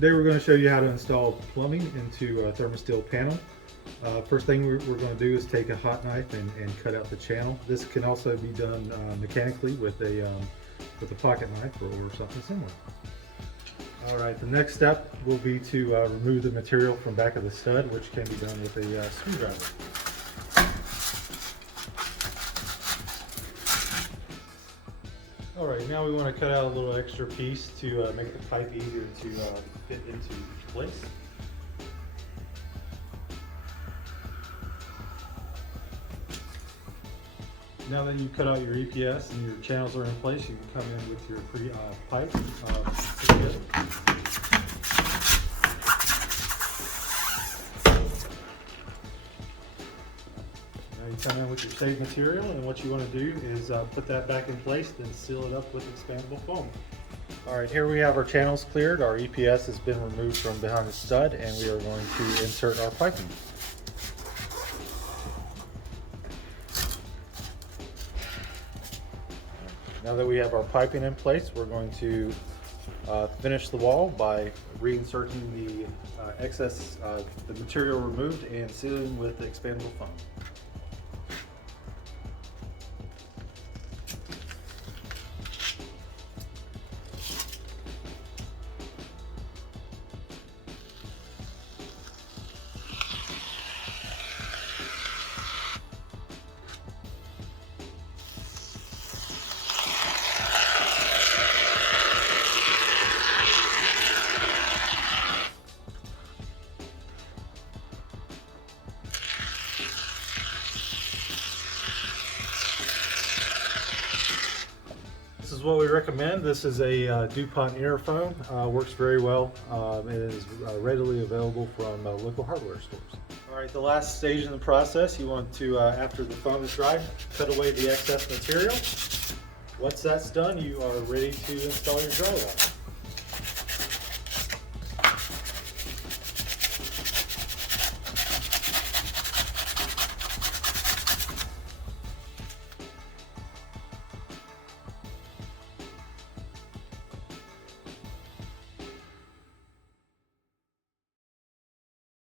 Today we're going to show you how to install plumbing into a ThermaSteel panel. First thing we're going to do is take a hot knife and cut out the channel. This can also be done mechanically with a pocket knife or something similar. Alright, the next step will be to remove the material from back of the stud, which can be done with a screwdriver. Alright, now we want to cut out a little extra piece to make the pipe easier to fit into place. Now that you've cut out your EPS and your channels are in place, you can come in with your pipe together. Now you come in with your saved material, and what you want to do is put that back in place, then seal it up with expandable foam. Alright, here we have our channels cleared. Our EPS has been removed from behind the stud, and we are going to insert our piping. Now that we have our piping in place, we're going to finish the wall by reinserting the excess the material removed and sealing with the expandable foam. This is what we recommend. This is a DuPont EnerFoam. Works very well. It is readily available from local hardware stores. Alright, the last stage in the process, you want to, after the foam is dry, cut away the excess material. Once that's done, you are ready to install your drywall.